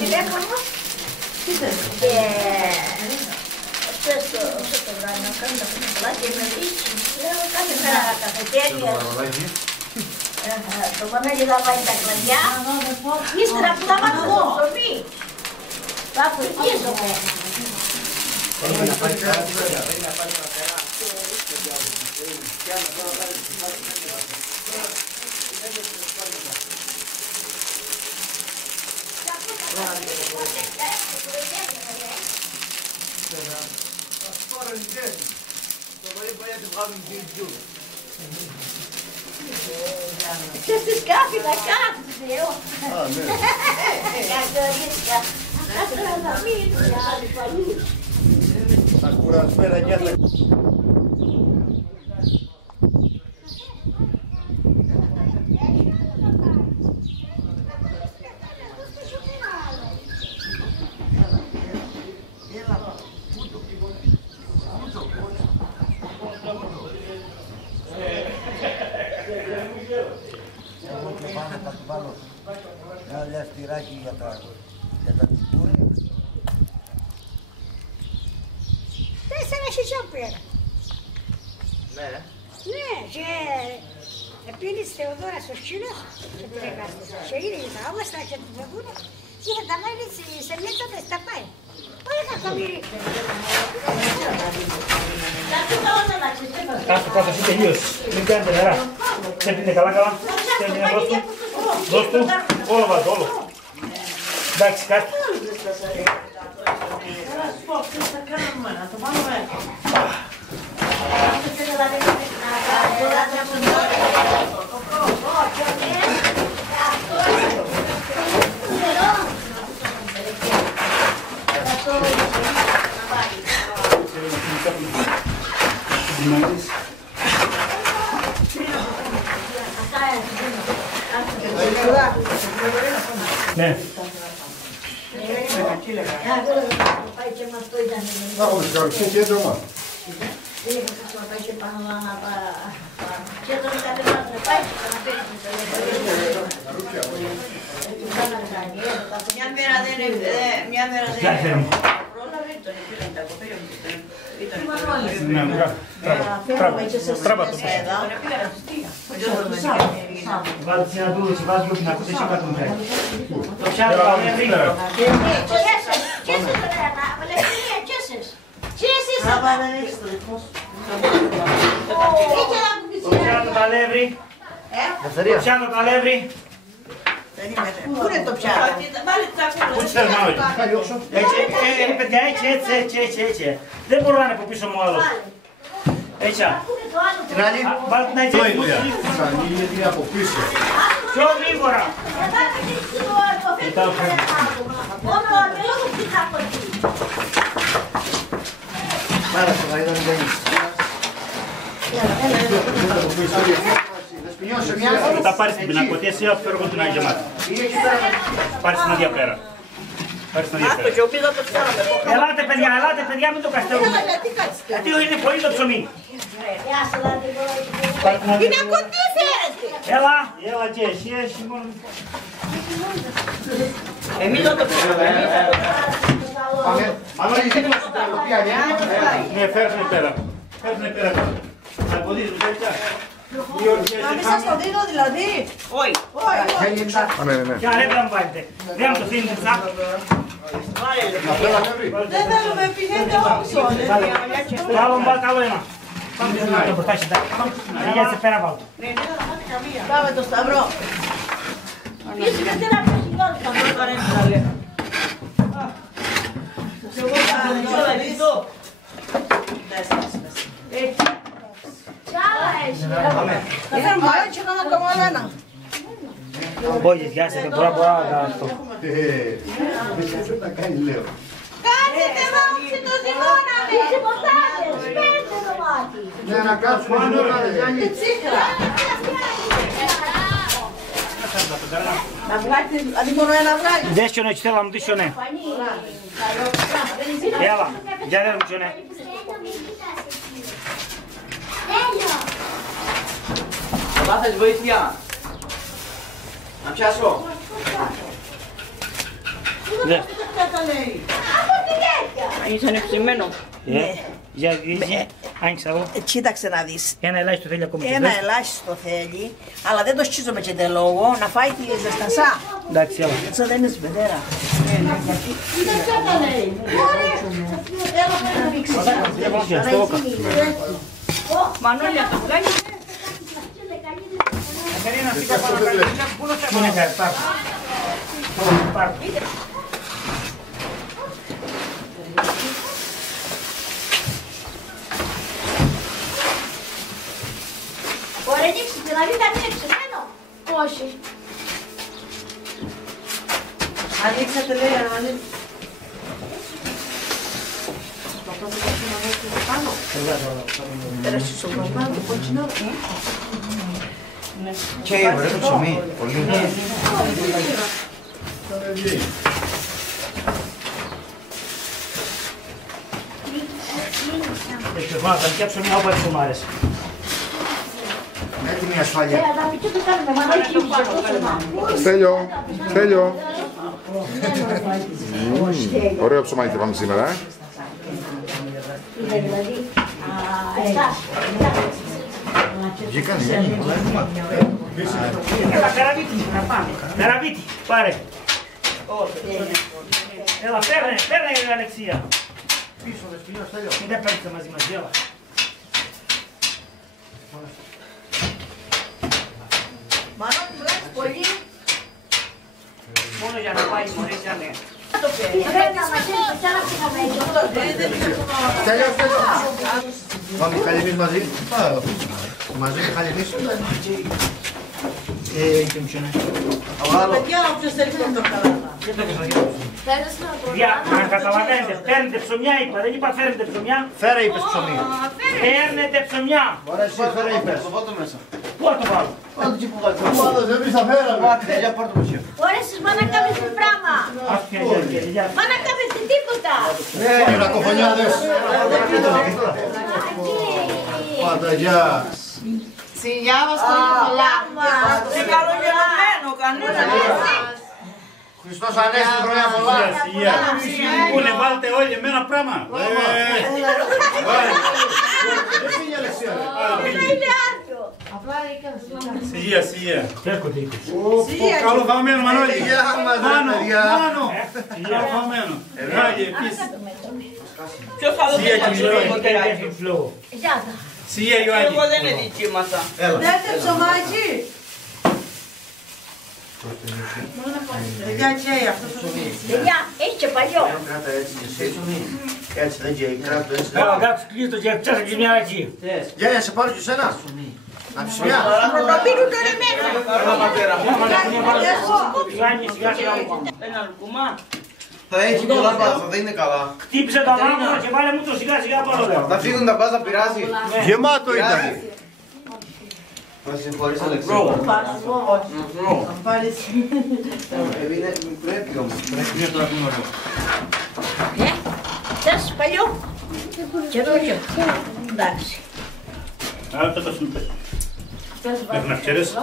τηλέφωνο και χθες το βράδυ να κάνω τα πολλά και με ρίξει. Λέω κάθε μέρα καφετέρια. Το Βαμέλη θα πάει τα κλαδιά. Ύστερα που θα πάω στο ψωμί. Θα φουρκίζομαι. Ξέρεις τι σκάφη να κάθεις, Θεό. Για κορίτσια. Να μην είναι άλλοι παλιούς. Τα κουρασμένα νιάτα. Θα του βάλω ένα λιαστηράκι για τα τυπούρια. 4 πέρα. Ναι. Ναι, και επίλυσε Θεοδόρα στο σκύλος και την έκαστε. Και είδε τα άβαστα και την βεβούρα και θα τα βάλει σε μια τότε στα πάει. Όλα κακομύρι. Κάτω κάτω εσύ τελείως. Μην κάνετε νερά. Ξέπινε καλά καλά. Ξέπινε δώσ' του. Όλο βάζω όλο. Εντάξει κάτω. Να σου πω, τι θα κάνουμε, να το βάλουμε. Ναι. Να έχουμε σκαρουσία και έντομα. Μια μέρα δεν πρόλαβε, τον πήραν τα κοπέλια μου. Τράβα το πίσω. Βάλτε να δούλεις, βάζει λίγο να ακούσεις κάτω μου. Το πιάνω το ευρύτερο. Το πιάνω το αλεύρι. Το πιάνω το αλεύρι. Πού είναι το πιάτο? Πού τις θέλουμε όλοι. Έτσι, παιδιά, έτσι. Δεν μπορώ να είναι από πίσω μου άλλος. Έτσι. Την άλλη. Βάλτε την έτσι. Θα ανοίγει γιατί είναι από πίσω. Πιο γρήγορα. Πάρα στο γαϊδόν δεν είσαι. Θα πάρεις την πινακωτή, εσύ φέρω εγώ την άλλη γεμάτη. Πάρεις την άδεια πέρα. Πάρεις την άδεια πέρα. Ελάτε παιδιά, μην το καστερούμε. Γιατί είναι πολύ το ψωμί. Είναι κοντή φέρετε. Έλα και εσύ μόνο. Εμείς δεν το πιάμε. Ναι, φέρνε πέρα. Φέρνε πέρα. Θα κοντίζεις το τέτοια. Να μην σας το δίνω δηλαδή. Όχι. Ποια αλεύρα μου βάλετε. Δεν μου το δίνετε ψά. Δεν θέλουμε πηγαίνετε όψο. Άλλο μου βάλτε άλλο ένα. Πάμε το μπροστά σου. Για σε πέρα βάλτε. Πάμε το σταυρό. Είσαι και τέρα από το σταυρό. Μπόγες, γεια σας, μπορώ να αυτό. Δεν τα κάνει, λέω. Κάτσετε βάψη το ζυμώνα με σε ποτάδες, πέντε το μάτι. Ναι, να κάτσουμε ζυμώνα, Γιάννη. Τσίχρα. Να βγάλετε, αντί μόνο ένα βράδυ. Δέσιο ναι, θέλω να μου δεις ναι. Έλα, για δεν μου ναι. Θα θες βοήθεια. Να πιάσω. Είσαι ανεψημένο. Για γρίζει, άνοιξα εγώ. Κοίταξε να δεις. Ένα ελάχιστο θέλει ακόμα. Ένα ελάχιστο θέλει, αλλά δεν το σκίζομαι και τελόγω, να φάει τη ζεστασά. Εντάξει, έλα. Έτσι δεν είναι σπεδέρα. Μανώλια, το βγάλει. Είναι καρτά. Μπορεί να ανοίξει, δηλαδή θα ανοίξει, μένω. Όχι. Ανοίξατε λέει, ανοίξατε. Και ωραίο το ψωμί, πολύ. Θα φτιάξω μια όπα που μου άρεσε. Έτοιμη ασφάλεια. Στέλιο, Στέλιο. Ωραίο ψωμάκι θα πάμε σήμερα, Βγήκανε. Έλα, καραβίτι, να πάμε. Καραβίτι, πάρε. Έλα, παίρνε, Αλεξία. Πίσω, δεσποινιό, Στέλιο. Μην τα παίρνετε μαζί μας, έλα. Μανώ, μου λες πολύ. Μόνο για να πάει, μωρέ, για ναι. Στέλιο, Στέλιο. Πάμε χαλί εμείς μαζί. Μαζί και χαλί εμείς. Και μου σιωνέ. Παιδιά, όποιος θέλει να το καλά. Να καταλαβαίνετε, παίρνετε ψωμιά είπα, δεν είπα φέρνετε ψωμιά. Φέρε είπες ψωμί. Παίρνετε ψωμιά. Ωραία, εσύ φέρε είπες. Πού θα το βάλω. Εμείς θα φέραμε. Για πάρ' το μουσείο. Ωραία, εσείς μα να κάνετε πράγμα. Μα να κάνετε τίποτα. Ναι, ρακοφωνιάδες. Πανταγιά. Σιγιά μας το πολλά. Τι καλογελωμένο κανείς. Χριστός Ανέστη, χρόνια πολλά. Πού να βάλετε όλοι εμένα πράγμα. Δεν είναι Αλεξία. Είναι άδειο. Σιγεία, σιγεία. Καλό φαμένο, Μανώλη. Γεια μας, ρε παιδιά. Καλό φαμένο. Ράγε, επίσης. Ποιος άλλος δεν θα Γεια σας. Σιγεία, Ιωάννη. Εγώ δεν είναι δική μας. Δέτε ψωμάκι. Παιδιά, καίει αυτό το ψωμί. Παιδιά, έχει και παλιό. Κράτα έτσι, εσύ. Έτσι δεν καίει, κράτο έτσι. Έλα, κάτω κλείστο και πιάσα και μια εκεί. Γεια, σε πάρω και σένα. Να πεις μια. Προπίνου τον εμένα. Γιάννη, σιγά σιγά. Ένα λουκουμά. Θα έχει πολλά πάζα, δεν είναι καλά. Χτύπησε τα λάμπα και βάλε μου το σιγά σιγά πάνω. Θα φύγουν τα πάζα, πειράζει. Γεμάτο ήταν. Θα συγχωρείς Αλεξία. Πρέπει όμως. Θες παλιό. Καινούριο. Εντάξει. Αυτό το σου πες. Μέχρι να ξέρεις.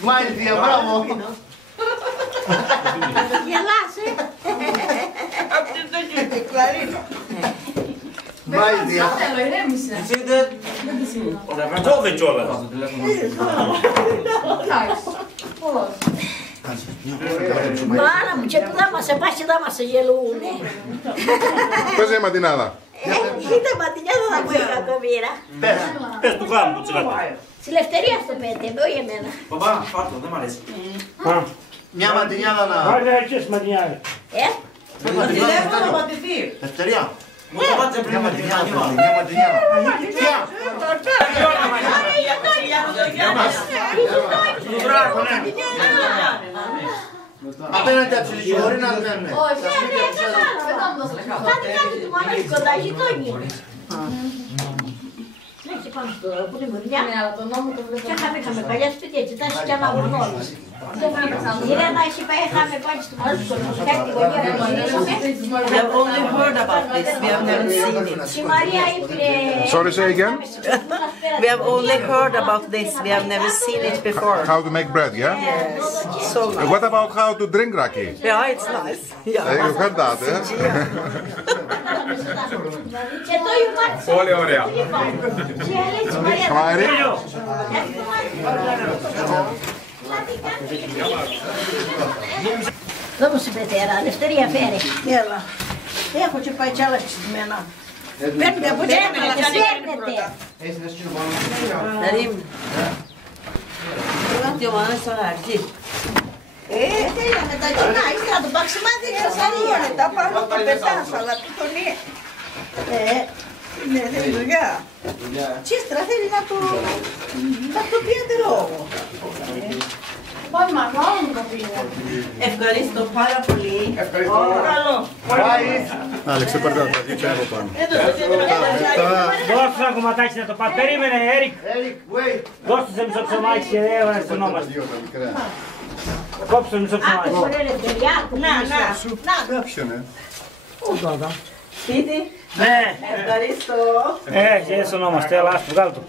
Σμάιλ, θεία, μπράβο. Γελάς, Αυτή δεν είναι κλαρίνα. Σμάιλ, θεία. Κόβε κιόλας. Μάνα μου, και που θα μας πας και θα μας γελούνε. Πες μια ματινάδα. Κοίτα ματινιά δεν θα πω η κακομοίρα. Πες του γάμου του τσιγάτου. Στη Λευτερία στο πέντε, όχι εμένα. Παπά, πάρ' το, δεν μ' αρέσει. Μια ματινιάδα να... Βάλε αρχές μαντινιάρε. Τηλέφωνο να πατηθεί. Δευτεριά. Μου το πάτσε πριν Μια με την ματινιάδα. άλλη. Μια ματινιάδα. Ποια. Απέναντι από τη Λιγορή να βγαίνουν. Θα την κάνει του μανίκη κοντά, γειτόνι. Έχει πάνω στο που είναι μουριά. Και είχαμε παλιά σπίτια, έτσι, ήταν και ένα βουνό. Η Ρένα έχει πάει, είχαμε πάει στο μουσικά την γωνία που γυρίσαμε. We have only heard about this, we have never seen it. Η Μαρία είπε... Sorry, say again? We have only heard about this, we have never seen it before. How to make bread, yeah? Yes, so nice. What about how to drink raki? Yeah, it's nice. Yeah. You heard that, eh? Και το Ιωμάτισα. Πολύ ωραία. Μαρία. Δώμου σου πετέρα, Δευτερία φέρε. Έλα. Έχω και πάει κι άλλα ξυπνημένα. Παίρνετε από την έμενα και παίρνετε. Narim. Τι ο Μάνας τώρα αρχή. Τέλεια με τα κοινά, ήθελα να το παξιμάδι εξασαρία. Τα πάνω τα πετάς, αλλά του τον ναι, δεν είναι δουλειά. Τσίστρα θέλει να το πιέτε λόγο. Πόη μαγνώλο μου το πήγα. Ευχαριστώ πάρα πολύ. Ευχαριστώ. Άλεξε, πάρτε τα δίκια από πάνω. Δώστε ένα κομματάκι να το πάρει. Περίμενε, Έρικ. Δώστε σε μισό ψωμάκι και έβαλε στον νόμο. Κόψε μισό ψωμάκι. Να. Σπίτι. Ναι. Ευχαριστώ. Και έτσι ονόμαστε. Έλα, ας του βγάλω του.